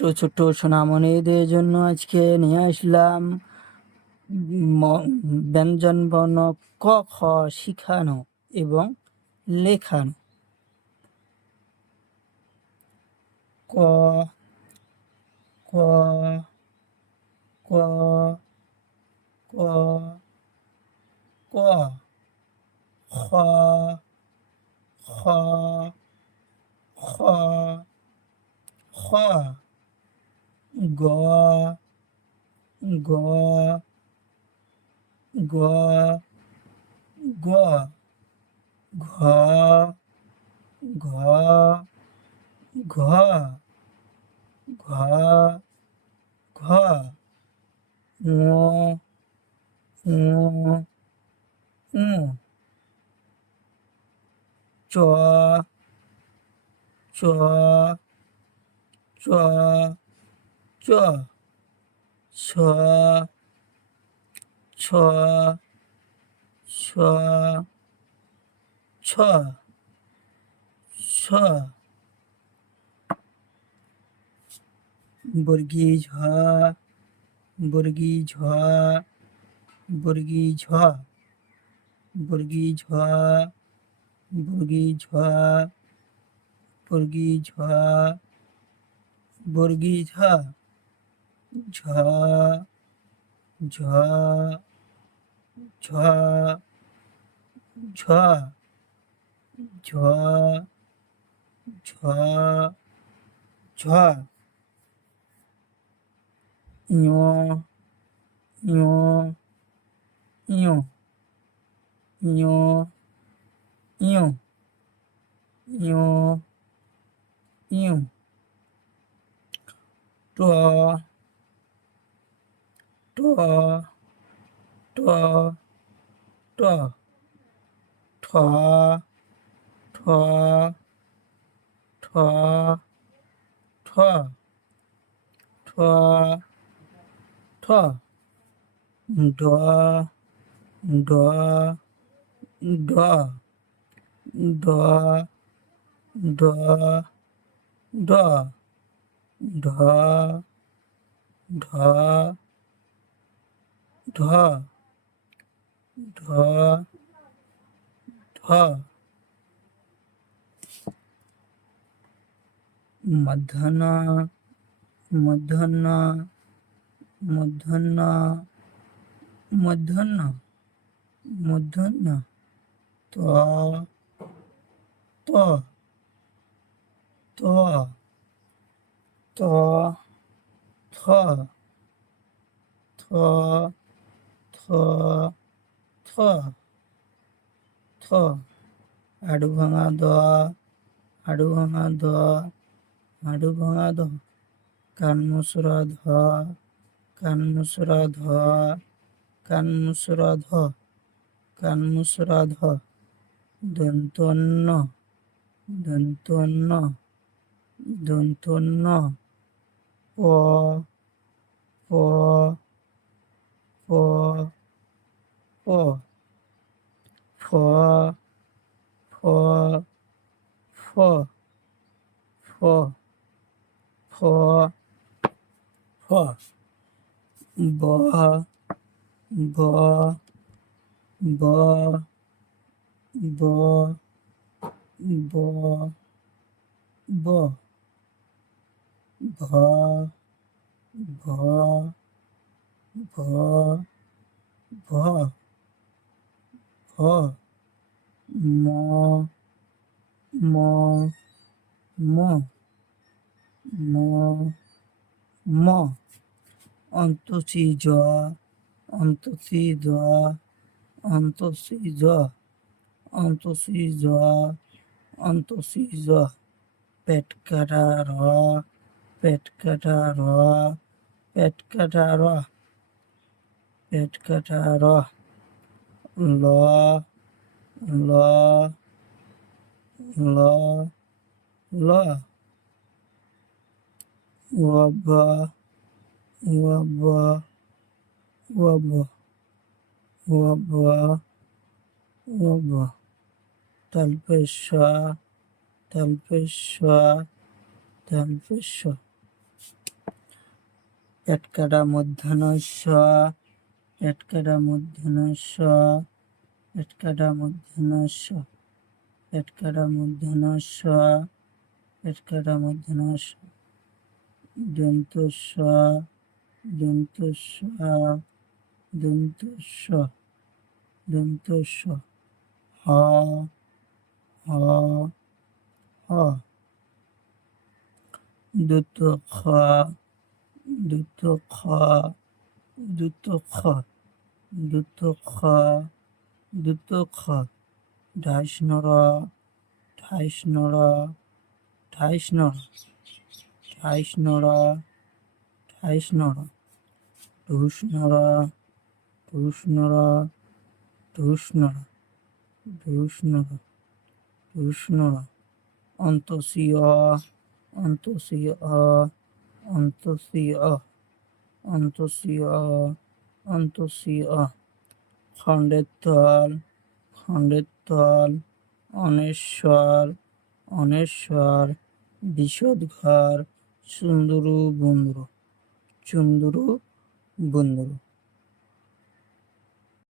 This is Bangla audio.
ছোট্ট ছোট্ট সোনামণিদের জন্য আজকে নিয়ে আসলাম ব্যঞ্জন বর্ণ ক খ শিখানো এবং লেখানো। ক ক ক ক ক খ খ খ খ গ গ গ গ ঘ ঘ ঘ ঘ ঘ ঙ ঙ ঙ চ চ চ চ ছ ছ ছ ছ ছ বর্গী ঝ বর্গী ঝ বর্গী ঝ বর্গী ঝ বর্গী ঝ বর্গী ঝ বর্গী ঝ ঝ ঝ ঝ ঝ ঝ ঝ ঝ ঞ ঞ ঞ ঞ ঞ ঞ ঞ ট ট ট ট ঠ ঠ ঠ ঠ ঠ ঠ ড ড ড ড ড ড ঢ ঢ ঢ ঢ ঢ মধ্যাহ্ন মধ্যাহ্ন মধ্যাহ্ন মধ্যাহ্ন মধ্যাহ্ন ত ত ত ত থ থ থ থ থ আড়ু ভাঙা দ আড়ু ভাঙা দ আড়ু ভাঙা দ কান মুসরা ধ কান মুসরা ধ কান মুসরা ধ কান মুসরা ধ দন্তন্য দন্তন্য দন্তন্য প প প প ফ ফ ফ ফ ফ ফ ব ব ব ব ব ব ভ ভ ভ ভ ভ ম ম ম ম ম অন্তসি জ অন্তসি জ অন্তসি জ অন্তসি জ অন্তসি জ পেট কাটা র পেট কাটা র পেট কাটা র পেট কাটা র ল ল ল ল ওয়াব ওয়াব ওয়াব ওয়াব ওয়াব তালপেশা তালপেশা তালপেশা এটকাটা মূর্ধন্য স, এটকাটা মূর্ধন্য স, এটকাটা মূর্ধন্য স, এটকাটা মূর্ধন্য স, এটকাটা মূর্ধন্য স, দন্ত স, দন্ত স, দন্ত স, দন্ত স, হ, হ, হ, দুত খ, দুত খ, দুত খ, দুত খ, দুত খ, ঢাইশ নর, ঢাইশ নর, ঢাইশ নর, ঢাইশ নর, ঢাইশ নর, ঢুস নর, ঢুস নর, ঢুস নর, ঢুস নর, ঢুস নর, অন্তসীয়, অন্তসীয়, অন্তসীয়, অন্তসীয়, অন্তসীয়, খণ্ডের তল, খণ্ডের তল, অনেশ্বর, অনেশ্বর, বিষদঘর, চুন্দরু বন্দরু, চুন্দরু বন্দরু।